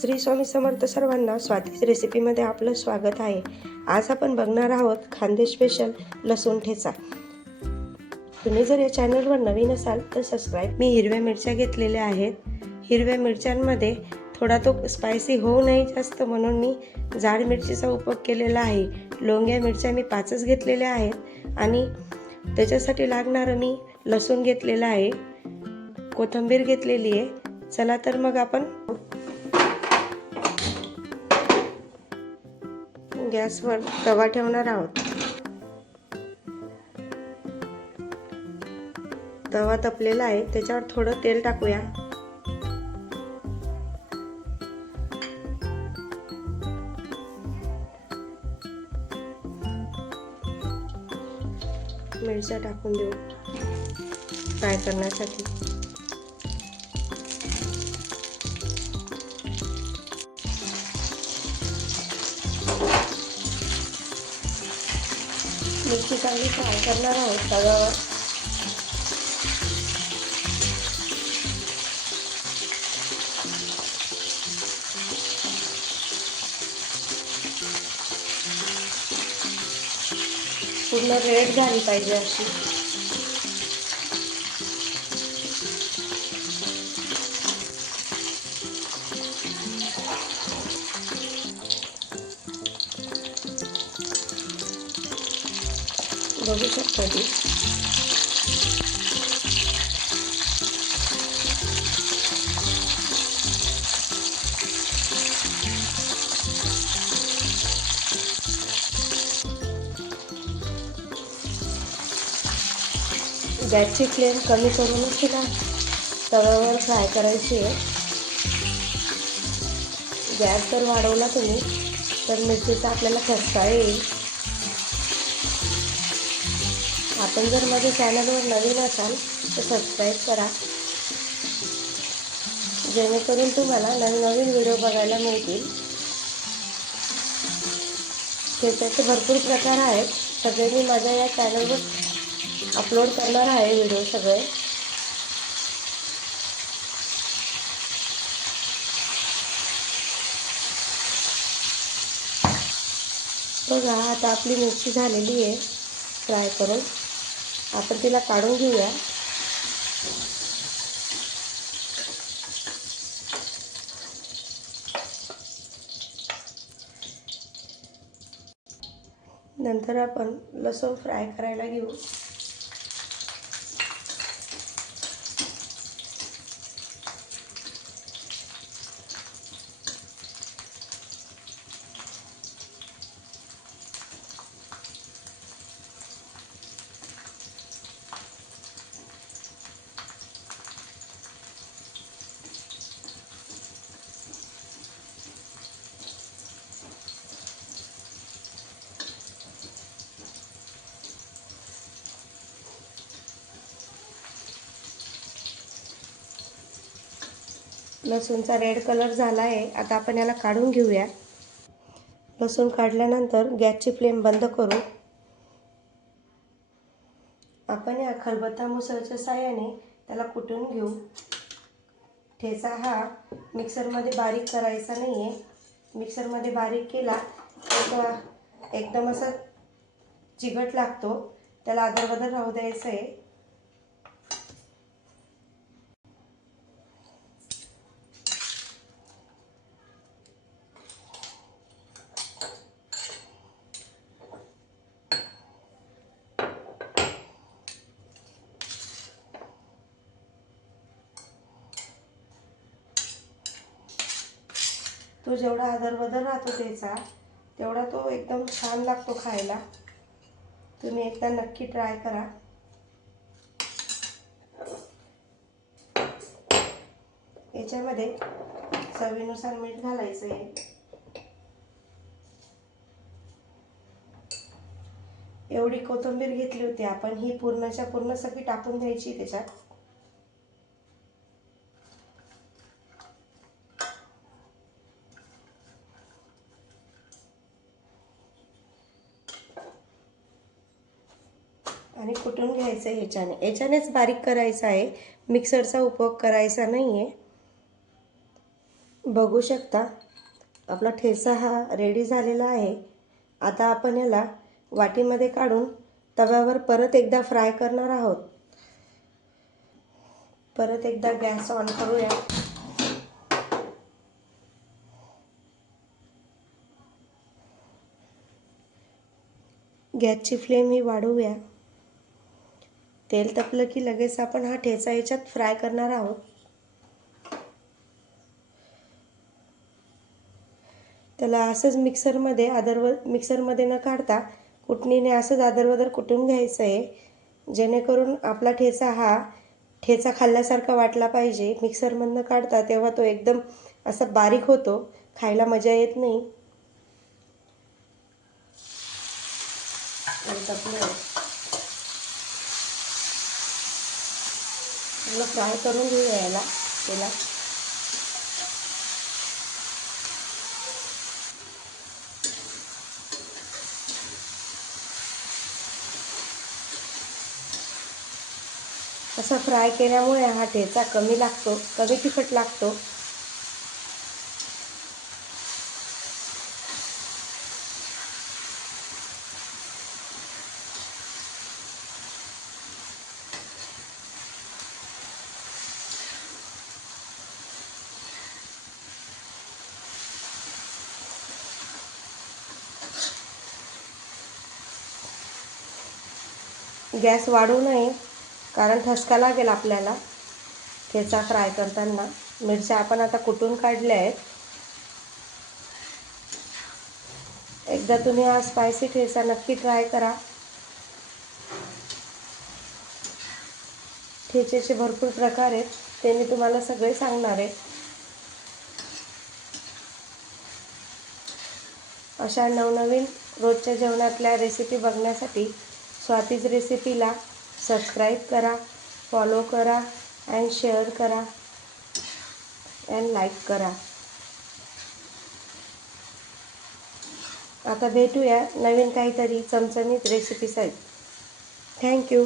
श्री स्वामी समर्थ सर्वांना स्वादिष्ट रेसिपीमध्ये आपलं स्वागत आहे. आज आपण बघणार आहोत खांदे स्पेशल लसूण ठेचा. तुम्ही जर या चॅनलवर नवीन असाल तर सबस्क्राईब मी हिरव्या मिरच्या घेतलेल्या आहेत. हिरव्या मिरच्यांमध्ये थोडा तो स्पायसी होऊ नये जास्त म्हणून मी जाड मिरचीचा उपयोग केलेला आहे. लोंग्या मिरच्या मी पाचच घेतलेल्या आहेत आणि त्याच्यासाठी लागणारं मी लसूण घेतलेलं आहे. कोथिंबीर घेतलेली आहे. चला तर मग आपण गॅसवर तवा ठेवणार आहोत. तवा तपलेला आहे त्याच्यावर थोडं तेल टाकूया. मिरच्या टाकून देऊ. फ्राय करण्यासाठी. मिरची चांगली फ्राय करणार आहोत तव्यावर. पूर्ण रेड झाली पाहिजे अशी. बघू शकता ती. गॅसची फ्लेम कमी करूनच तिला तव्यावर फ्राय करायची आहे. गॅस जर वाढवला तुम्ही तर मिरचीचा आपल्याला खसता येईल. आपण जर माझ्या चॅनलवर नवीन असाल तर सबस्क्राईब करा. जेणेकरून तुम्हाला नवीन नवीन व्हिडिओ बघायला मिळतील. त्याचे भरपूर प्रकार आहेत. सगळे मी माझ्या या चॅनलवर अपलोड करणार आहे व्हिडिओ सगळे. बघा आता आपली मिरची झालेली आहे. फ्राय करून. आपण तिला काढून घेऊया. नंतर आपण लसूण फ्राय करायला घेऊ. लसूणचा रेड कलर झाला आहे आता आपण याला काढून घेऊया. लसूण काढल्यानंतर गॅसची फ्लेम बंद करू. आपण या खलबत्ता मुसळच्या साह्याने त्याला कुटून घेऊ. ठेचा हा मिक्सरमध्ये बारीक करायचा नाही आहे मिक्सरमध्ये बारीक केला तर एकदम असा चिकट लागतो. त्याला आदरबदर राहू द्यायचं आहे तो जेवढा आदरबदर राहतो त्याचा तेवढा तो एकदम छान लागतो खायला. तुम्ही एकदा नक्की ट्राय करा. याच्यामध्ये चवीनुसार मीठ घालायचं आहे एवढी कोथिंबीर घेतली होती आपण ही पूर्णच्या पूर्ण सगळी टाकून द्यायची त्याच्यात. आणि कुटून घ्यायचं आहे याच्याने याच्यानेच बारीक करायचं आहे. मिक्सरचा उपयोग करायचा नाही आहे बघू शकता. आपला ठेचा हा रेडी झालेला आहे. आता आपण याला वाटीमध्ये काढून तव्यावर परत एकदा फ्राय करणार आहोत. परत एकदा गॅस ऑन करूया. गॅसची फ्लेम ही वाढवूया. तेल तपलं की लगेच आपण हा ठेचा याच्यात फ्राय करणार आहोत. त्याला असंच मिक्सरमध्ये आदरव मिक्सरमध्ये न काढता कुटणीने असंच आदरवदर कुटून घ्यायचं आहे जेणेकरून आपला ठेचा हा ठेचा खाल्ल्यासारखा वाटला पाहिजे. मिक्सरमधनं काढता तेव्हा तो एकदम असा बारीक होतो खायला मजा येत नाही आणि तपलं चांगलं फ्राय करून घेऊया याला त्याला. असं फ्राय केल्यामुळे हा ठेचा कमी लागतो कमी तिखट लागतो. गॅस वाढू नये कारण ठसका लागेल आपल्याला. ठेचा फ्राय करताना मिरच्या आपण आता कुटून काढल्या आहेत. एकदा तुम्ही हा स्पायसी ठेचा नक्की ट्राय करा. ठेचेचे भरपूर प्रकार आहेत ते मी तुम्हाला सगळे सांगणार आहे. अशा नवनवीन रोजच्या जेवणातल्या रेसिपी बघण्यासाठी स्वातीज रेसिपीला सबस्क्राईब करा फॉलो करा अँड शेअर करा अँड लाईक करा. आता भेटूया नवीन काहीतरी चमचमीत रेसिपीसाठी थँक्यू